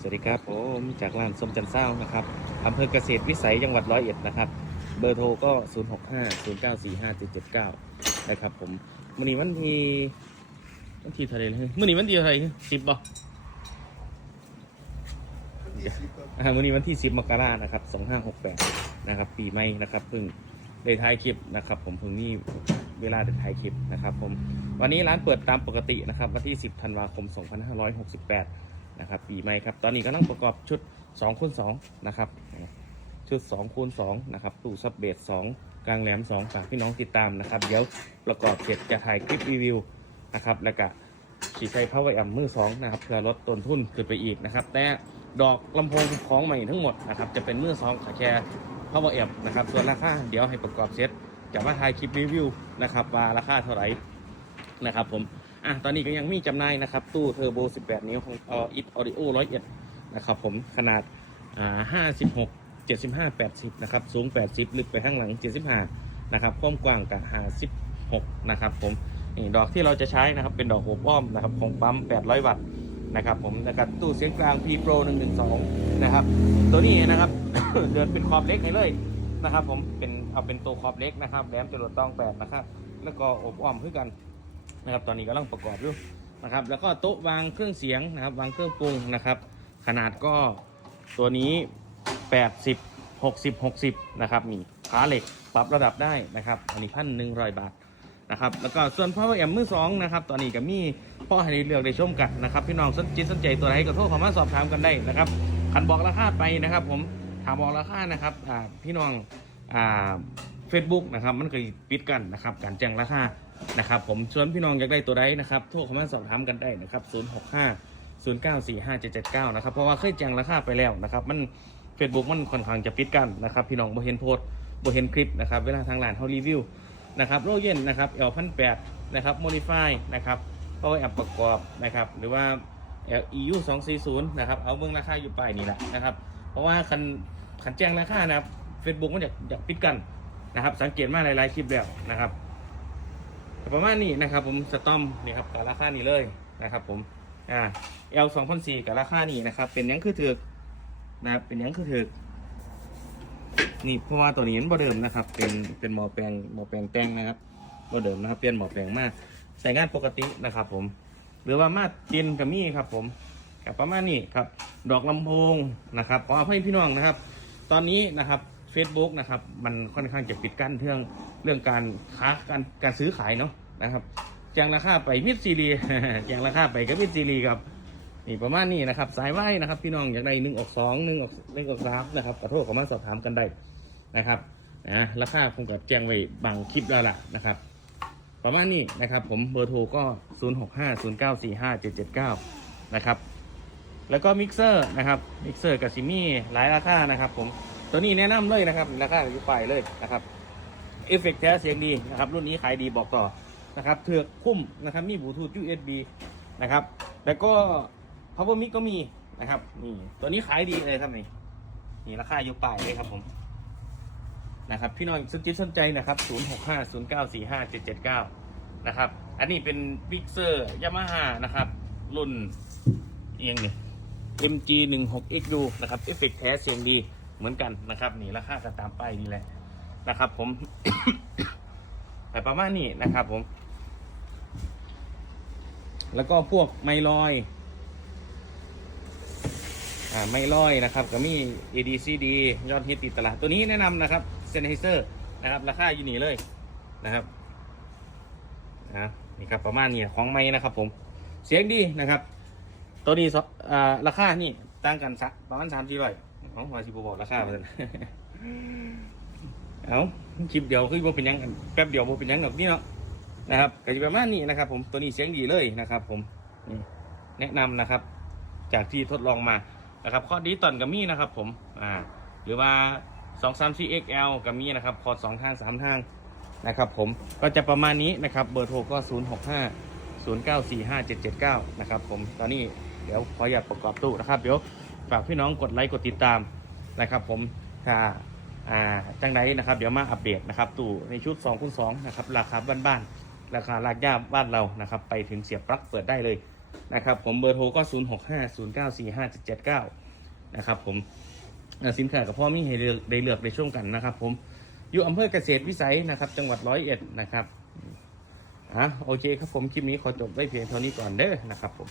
สวัสดีครับผมจากร้านส้มจันเศร้านะครับอำเภอเกษตรวิสัยจังหวัดร้อยเอ็ดนะครับ เบอร์โทรก็ 0 6 5 0 9 4 5 7 7 9 นะครับผมมื่อนี้วันที่วันที่เท่าไหรเลยมื่อนี้วันที่เท่าไหรสิบบ่อ่ามื่อนี้วันที่สิบมกรานะครับสองห้าหกแปดนะครับ ปีใหม่นะครับเพิ่งได้ถ่ายคลิปนะครับ ผมเพิ่งนี่เวลาได้ถ่ายคลิปนะครับ ผมวันนี้ร้านเปิดตามปกตินะครับ วันที่10ธันวาคม2568น นะครับปีใหม่ครับตอนนี้ก็ต้องประกอบชุด2คูณ2นะครับชุด2คูณ2นะครับตู้ซับเบส2กลางแหลม2ฝากพี่น้องติดตามนะครับเดี๋ยวประกอบเสร็จจะถ่ายคลิปรีวิวนะครับแล้วก็ขีดใช้พาวเวอร์แอมมือ2นะครับเพื่อลดต้นทุนขึ้นไปอีกนะครับแต่ดอกลำโพงของใหม่ทั้งหมดนะครับจะเป็นมือ2ขาแค่พาวเวอร์แอมนะครับส่วนราคาเดี๋ยวให้ประกอบเสร็จจะมาถ่ายคลิปรีวิวนะครับว่าราคาเท่าไหร่นะครับผม อะตอนนี้ก็ยังมีจำหน่ายนะครับ ตู้เทอร์โบ 18 นิ้วของออิทออดิโอ101นะครับผมขนาดอ่า56 75 80นะครับ สูง80ลึกไปข้างหลัง75นะครับความกว้างกับ56นะครับผมนี่ดอกที่เราจะใช้นะครับเป็นดอกหัวป้อมนะครับของปั๊ม800วัตต์นะครับผมแล้วก็ตู้เสียงกลาง P Pro 112 นะครับ ตัวนี้นะครับ เดินเป็นขอบเล็กให้เลยนะครับ ผมเป็นเอาเป็นตัวขอบเล็กนะครับแหลมจรวดต้อง 8 นะครับ แล้วก็อบอ้อมขึ้นกัน นะครับตอนนี้กำลังประกอบอยู่นะครับแล้วก็โต๊ะวางเครื่องเสียงนะครับวางเครื่องปรุงนะครับ ขนาดก็ตัวนี้ 80 60 60นะครับมีขาเหล็กปรับระดับได้นะครับอันนี้พันหนึ่งร้อยบาทนะครับแล้วก็ส่วน power amp มือสองนะครับตอนนี้ก็มีพ่อให้ได้เลือกได้ชมกันนะครับพี่น้องสนจิตสนใจตัวไหนก็โทรเข้ามาสอบถามกันได้นะครับคันบอกราคาไปนะครับ ผมถามบอกราคานะครับอ่าพี่น้องอ่า Facebook นะครับมันเคยปิดกันนะครับการแจ้งราคา นะครับผมส่วนพี่น้องอยากได้ตัวใดนะครับโทรเข้ามาสอบถามกันได้นะครับ 065 0945 779นะครับเพราะว่าเคยแจ้งราคาไปแล้วนะครับมัน Facebook มันค่อนข้างจะปิดกันนะครับพี่น้องบ่เห็นโพสต์บ่เห็นคลิปนะครับเวลาทางร้านเขารีวิวนะครับโรเย็นนะครับเอลพันแปดนะครับโมดิฟายนะครับเพราะว่าแอปประกอบนะครับหรือว่า EU 240นะครับเอาเบื้องราคาอยู่ปลายนี่แหละนะครับเพราะว่าคันคันแจ้งราคานะครับ Facebook มันอยากอยากปิดกันนะครับสังเกตมาหลายๆคลิปแล้วนะครับ ประมาณนี้นะครับผมสตอมนี่ครับกับราคานี้เลยนะครับ ผมอ่า L 2 0 0กับราคานี้นะครับ เป็นยังคือถือกนะครับเป็นยังคือถือกนี่เพราะว่าตัวนี้มันบ่เดิมนะครับ เป็นเป็นหมอแปลงหมอแปลงแต่งนะครับบ่เดิมนะครับ เปลี่ยนหมอแปลงมากใส่งานปกตินะครับ ผม หรือว่ามาจินกับมี่ครับ ผมกับประมาณนี้ครับ ดอกลำโพงนะครับขออภัยพี่น้องนะครับ ตอนนี้นะครับ Facebook นะครับมันค่อนข้างจะปิดกั้นเรื่องเรื่องการค้าการการซื้อขายเนาะนะครับแจ้งราคาไปมิดซีรีแจ้งราคาไปก็มิดซีรีครับนี่ประมาณนี้นะครับ สายไหวนะครับพี่น้องอยากได้หนึ่งออกสองหนึ่งออกหนึ่งออกสามนะครับขอโทษขอมาสอบถามกันได้นะครับนะราคาคงกับแจ้งไว้บางคลิปแล้วล่ะนะครับ ประมาณนี้นะครับ ผมเบอร์โทรก็ 0 6 5 0 9 4 5 7 7 9 นะครับ แล้วก็มิกเซอร์นะครับมิกเซอร์กับซิมี่หลายราคานะครับผม ตัวนี้แนะนำเลยนะครับราคาอยู่ไปเลยนะครับเอฟเฟกต์แท้เสียงดีนะครับรุ่นนี้ขายดีบอกต่อนะครับเถือกคุ้มนะครับมีบลูทูธ USB นะครับแล้วก็ power mic ก็มีนะครับนี่ตัวนี้ขายดีเลยครับนี่นี่ราคาอยู่ไปเลยครับผมนะครับพี่น้องสนจิตสนใจนะครับ 0 6 5 0 9 4 5 7 7 9 นะครับ อันนี้เป็นมิกเซอร์ยามาฮ่านะครับ รุ่นเอียงนี่ MG 1 6 XU นะครับเอฟเฟกต์แท้เสียงดี เหมือนกันนะครับนี่ราคาก็ตามป้ายนี่แหละนะครับ ผมแต่ประมาณนี้นะครับ ผม แล้วก็พวกไมลอย อ่าไมลอยนะครับก็มี ADCD ยอดฮิตติดตลาดตัวนี้แนะนำนะครับเซนไฮเซอร์นะครับ ราคาอยู่นี่เลยนะครับนะนี่ครับประมาณนี้ของไม้นะครับ ผมเสียงดีนะครับ ตัวนี้อ่าราคานี่ต่างกันสักประมาณสามสี่ร้อย เอามาสิบบอกราคามาเลยเอาคลิปเดียวคือว่าเป็นยังแป๊บเดียวว่าเป็นยังดอกนี่เนาะนะครับก็จะประมาณนี้นะครับ ผมตัวนี้เสียงดีเลยนะครับ ผมแนะนำนะครับ จากที่ทดลองมานะครับข้อดีตอนกับมี่นะครับ ผมอ่าหรือว่า 2 3 4 XL กับมี่นะครับคอร์ดสองทางสามทางนะครับผมก็จะประมาณนี้นะครับเบอร์โทรก็ 0 6 5 0 9 4 5 7 7 9 นะครับผมตอนนี้ เดี๋ยวขออยากประกอบตู้นะครับเดี๋ยวฝากพี่น้องกดไลค์กดติดตามนะครับ ผมถ้าอ่าจังไรนะครับ เดี๋ยวมาอัปเดตนะครับ ตู้ในชุด2คูณ2นะครับราคาบ้านๆราคาลากย่าบ้านเรานะครับ ไปถึงเสียบปลั๊กเปิดได้เลยนะครับ ผมเบอร์โทรก็ 0 6 5 0 9 4 5 7 7 9 นะครับผมสินค้ากับพ่อมีให้เลือกได้เลือกในช่วงกันนะครับ ผมอยู่อำเภอเกษตรวิสัยนะครับ จังหวัดร้อยเอ็ดนะครับอะโอเคครับผมคลิปนี้ขอจบไว้เพียงเท่านี้ก่อนเด้อนะครับผม